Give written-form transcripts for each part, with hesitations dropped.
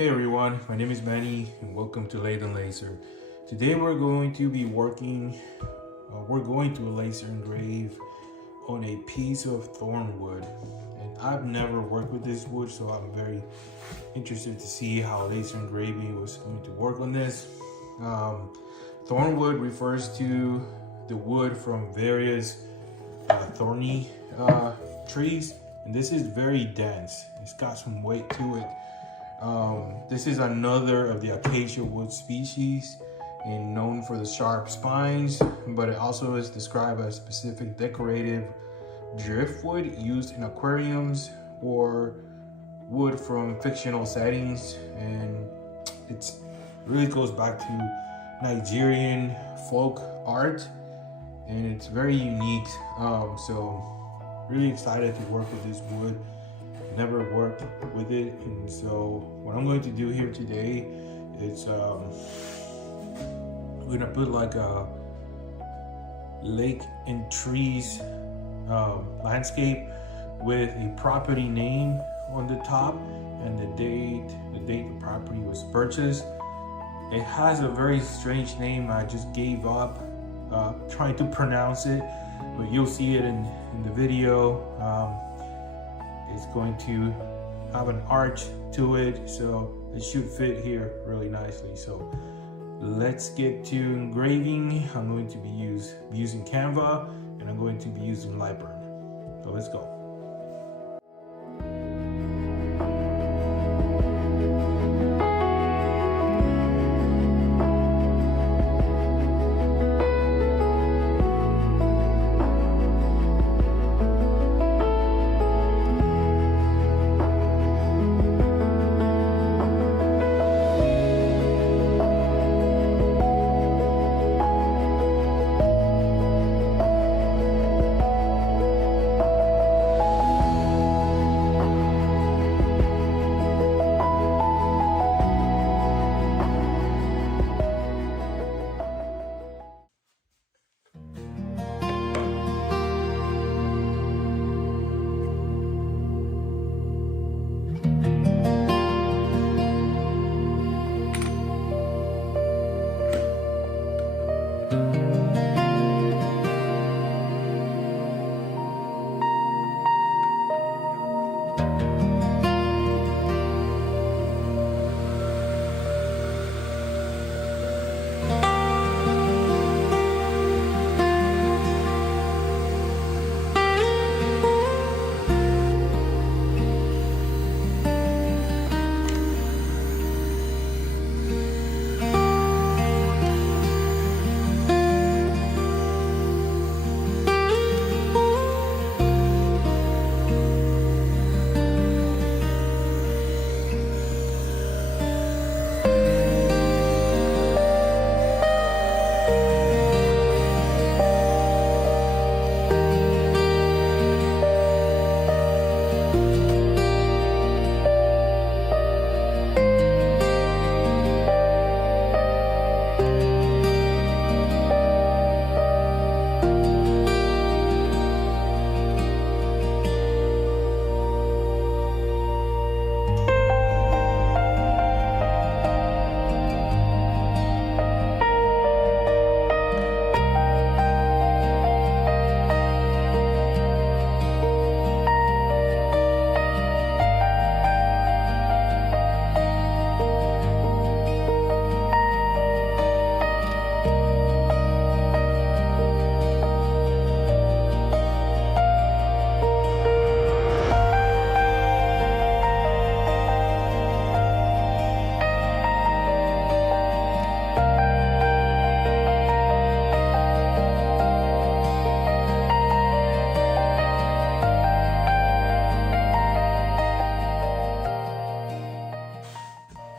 Hey everyone, my name is Manny and welcome to Laid and Laser. Today we're going to laser engrave on a piece of thorn wood. And I've never worked with this wood, so I'm very interested to see how laser engraving was going to work on this. Thorn wood refers to the wood from various thorny trees, and this is very dense. It's got some weight to it. This is another of the acacia wood species and known for the sharp spines, but it also is described as specific decorative driftwood used in aquariums or wood from fictional settings. And it really goes back to Nigerian folk art, and it's very unique. So really excited to work with this wood. Never worked with it, and so what I'm going to do here today is we're gonna put like a lake and trees landscape with a property name on the top and the date the property was purchased. It has a very strange name. I just gave up trying to pronounce it, but you'll see it in the video. It's going to have an arch to it, so it should fit here really nicely. So let's get to engraving. I'm going to be using Canva, and I'm going to be using Lightburn. So let's go.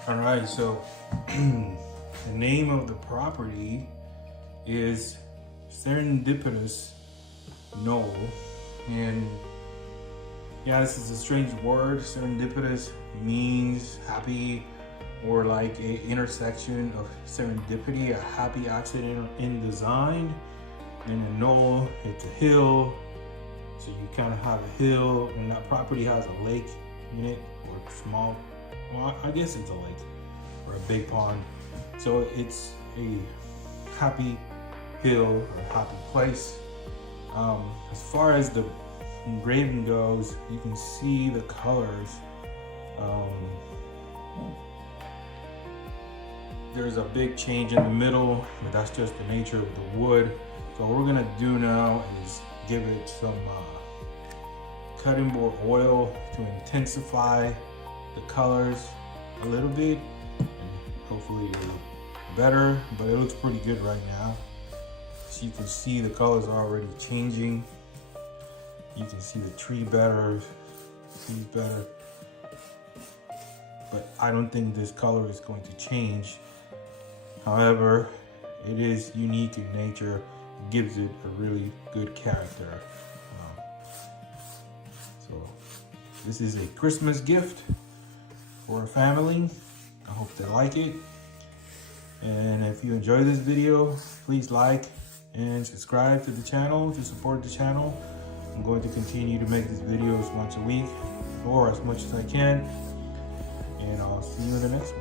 All right, so the name of the property is Serendipitous Knoll, and yeah, this is a strange word. Serendipitous means happy, or like a intersection of serendipity, a happy accident in design. And a knoll, it's a hill, so you kind of have a hill, and that property has a lake in it, or a small well, I guess it's a lake or a big pond. So it's a happy hill or happy place. As far as the engraving goes, you can see the colors. There's a big change in the middle, but that's just the nature of the wood. So what we're gonna do now is give it some cutting board oil to intensify the colors a little bit, and hopefully it'll look better, but it looks pretty good right now. So you can see the colors are already changing. You can see the tree better, trees better. But I don't think this color is going to change. However, it is unique in nature. It gives it a really good character. So this is a Christmas gift for a family. I hope they like it. And if you enjoy this video, please like and subscribe to the channel to support the channel. I'm going to continue to make these videos once a week or as much as I can. And I'll see you in the next one.